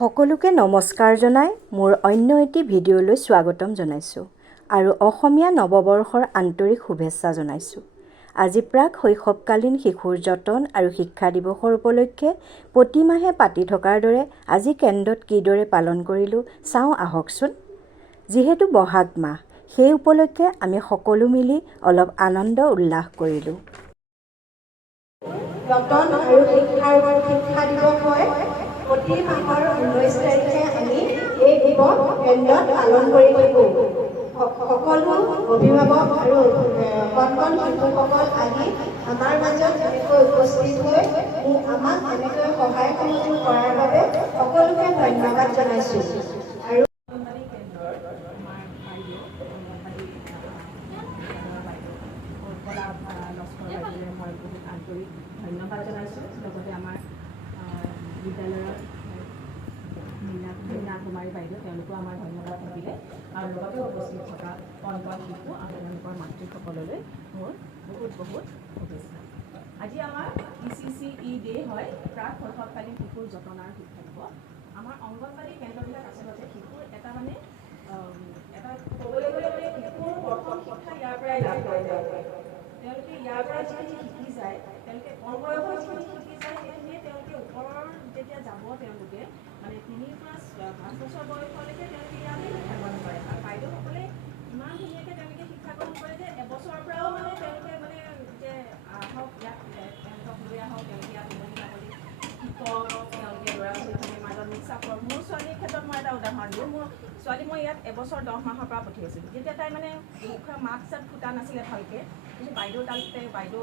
সকলোকে নমস্কাৰ জনাই মোৰ অন্য এটি ভিডিঅ'লৈ স্বাগতম জনাইছোঁ আৰু অসমীয়া নৱবৰ্ষৰ আন্তৰিক শুভেচ্ছা জনাইছোঁ। আজি প্ৰাক শৈশৱকালীন শিশুৰ যতন আৰু শিক্ষা দিৱসৰ উপলক্ষে প্ৰতিমাহে পাতি থকাৰ দৰে আজি কেন্দ্ৰত কিদৰে পালন কৰিলোঁ চাওঁ আহকচোন। যিহেতু বহাগ মাহ, সেই উপলক্ষে আমি সকলো মিলি অলপ আনন্দ উল্লাস কৰিলোঁ। যতন আৰু শিক্ষা দিৱস হয়। প্ৰতি মাহৰ 19 তাৰিখে আমি এই দিৱস কেন্দ্ৰত পালন কৰি থাকোঁ। সকলো অভিভাৱক আৰু কণ শিশুসকল আহি আমাৰ মাজত এনেকৈ উপস্থিত হৈ আমাক এনেকৈ সহায় সহযোগ কৰাৰ বাবে সকলোকে ধন্যবাদ জনাইছোঁ। আৰু মই বহুত আন্তৰিক ধন্যবাদ জনাইছোঁ। লগতে আমাৰ বিদ্যালয়ৰ মীনা কুমাৰী বাইদেউ, তেওঁলোকেও আমাৰ ধন্যবাদ থাকিলে আৰু লগতে উপস্থিত থকা কণ শিশু আৰু তেওঁলোকৰ মাতৃসকললৈ মোৰ বহুত শুভেচ্ছা। আজি আমাৰ ECCE ডে হয়, প্ৰাক শৈশৱকালীন শিশুৰ যতন আৰু শিক্ষা দিৱস। আমাৰ অংগনবাড়ী কেন্দ্ৰবিলাক আচলতে শিশুৰ এটা ক'বলৈ গ'লে শিশুৰ প্ৰথম শিক্ষা ইয়াৰ পৰাই লাভ কৰা যায়। তেওঁলোকে ইয়াৰ পৰা যিখিনি শিকি যায়, তেওঁলোকে কম বয়সত যিখিনি শিকি যায়, সেইখিনিয়ে তেওঁলোকে ওপৰৰ যেতিয়া যাব, তেওঁলোকে 3 পৰা 5 বছৰ বয়সলৈকে তেওঁলোকে ইয়াতে শিক্ষা গ্ৰহণ কৰে। আৰু বাইদেউসকলে ইমান ধুনীয়াকৈ তেওঁলোকে শিক্ষা গ্ৰহণ কৰে যে এবছৰৰ পৰাও তেওঁলোকে যে আহক ইয়াত তেওঁলোকক লৈ আহক, তেওঁলোকে ইয়াত উমনি বাগলি শিকক, তেওঁলোকে ল'ৰা ছোৱালীখিনিৰ মাজত মিক্স আপ কৰক। মোৰ ছোৱালীৰ ক্ষেত্ৰত মই এটা উদাহৰণ দিওঁ। মোৰ ছোৱালী মই ইয়াত এবছৰ 10 মাহৰ পৰা পঠিয়াইছিলোঁ। যেতিয়া তাই মুখৰ মাত চাত ফুটা নাছিলে ভালকৈ, কিন্তু বাইদেউ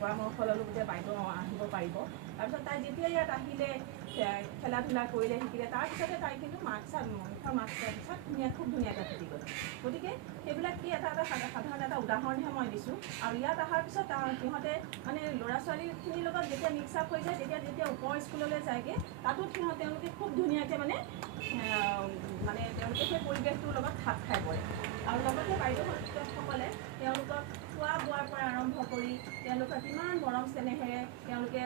পৰামৰ্শ ল'লোঁ যে বাইদেউ আহিব পাৰিব। তাৰপিছত তাই যেতিয়া ইয়াত আহিলে, খেলা ধূলা কৰিলে, শিকিলে, তাৰপিছতে তাই কিন্তু মুখৰ মাত চাত খুব ধুনীয়াকৈ ফুটি গ'ল। গতিকে সেইবিলাক কি এটা সাধাৰণ এটা উদাহৰণহে মই দিছোঁ। আৰু ইয়াত অহাৰ পিছত সিহঁতে ল'ৰা ছোৱালীখিনিৰ লগত যেতিয়া মিক্স আপ হৈ যায়, যেতিয়া ওপৰৰ স্কুললৈ যায়গৈ, তাতো তেওঁলোকে খুব ধুনীয়াকৈ তেওঁলোকে সেই পৰিৱেশটোৰ লগত খাপ খাই পৰে। আৰু লগতে বাইদেউসকলে তেওঁলোকক খোৱা বোৱাৰ পৰা আৰম্ভ কৰি তেওঁলোকক কিমান মৰম চেনেহেৰে তেওঁলোকে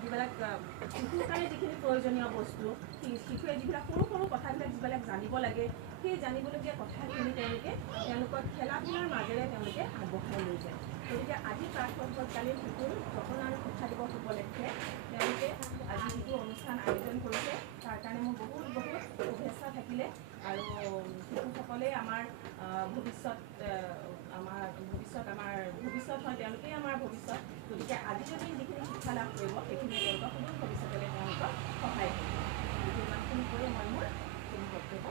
যিবিলাক শিশুৰ কাৰণে যিখিনি প্ৰয়োজনীয় বস্তু, শিশুৱে যিবিলাক সৰু কথাবিলাক যিবিলাক জানিব লাগে, সেই জানিবলগীয়া কথাখিনি তেওঁলোকক খেলা ধূলাৰ মাজেৰে তেওঁলোকে আগবঢ়াই লৈ যায়। গতিকে আজি প্ৰাক শৈশৱকালীন শিশুৰ যতন আৰু শিক্ষা দিৱস উপলক্ষে তেওঁলোকে আজি যিটো অনুষ্ঠান আয়োজন কৰিছে, তাৰ কাৰণে মোৰ বহুত শুভেচ্ছা থাকিলে। আৰু শিশুসকলেই আমাৰ ভৱিষ্যত হয়, তেওঁলোকেই আমাৰ ভৱিষ্যত। গতিকে আজি যদি যিখিনি শিক্ষা লাভ কৰিব, সেইখিনি তেওঁলোকক সুদূৰ ভৱিষ্যতলৈ তেওঁলোকক সহায় কৰিব। গতিকে ইমানখিনি কৰি মই মোৰ বক্তব্য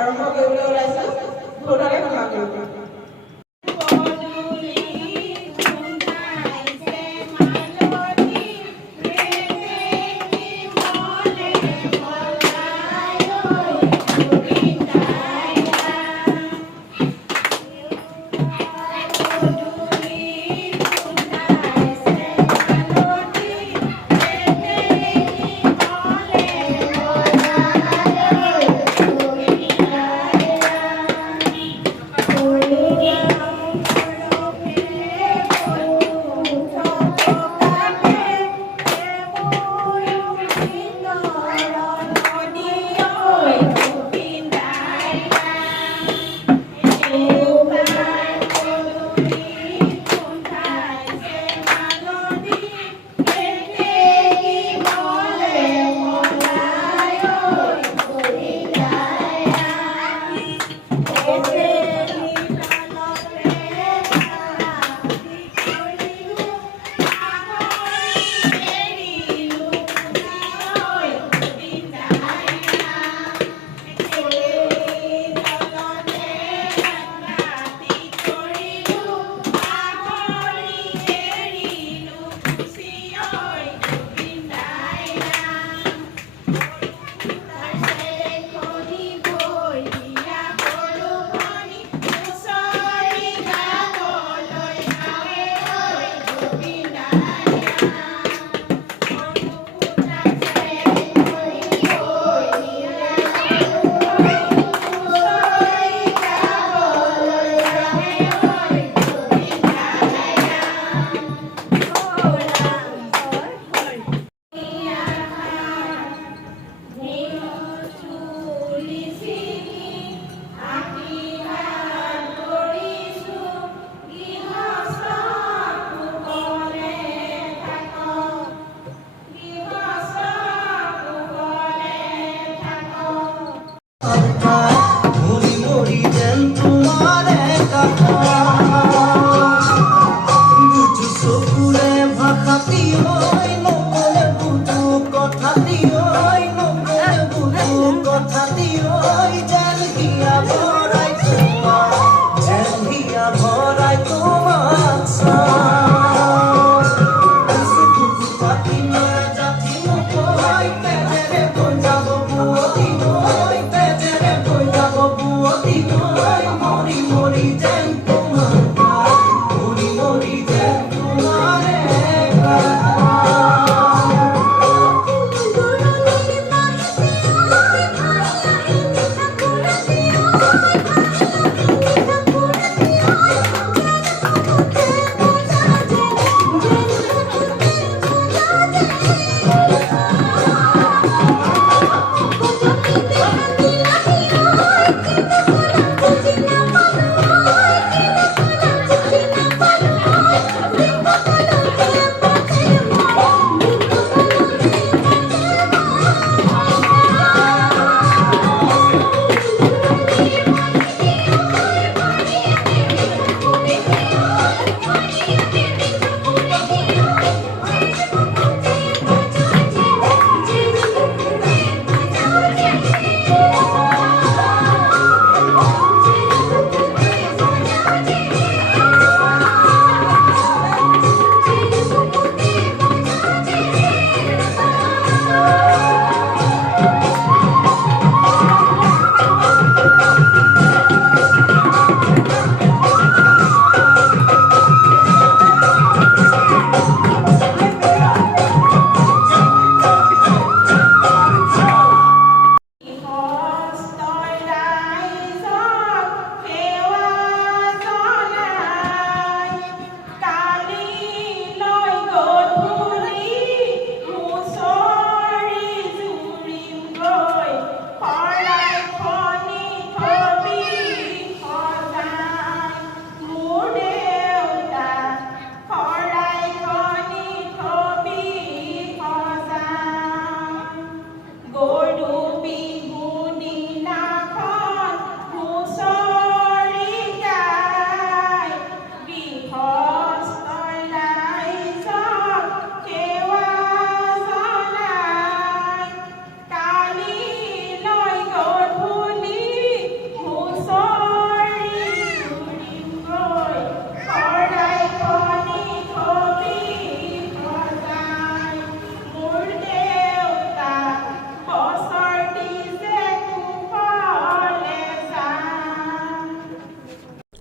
আৰম্ভ কৰিবলৈ ওলাইছোঁ। ধন্যবাদ ক্ষমা কৰিব।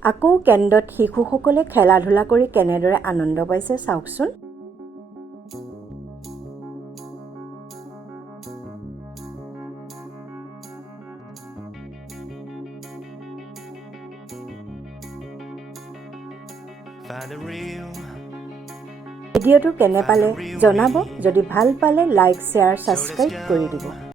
আকৌ কেন্দ্ৰত শিশুসকলে খেলা ধূলা কৰি কেনেদৰে আনন্দ পাইছে চাওকচোন। ভিডিঅ'টো কেনে পালে জনাব, যদি ভাল পালে লাইক, শ্বেয়াৰ, ছাবস্ক্ৰাইব কৰি দিব।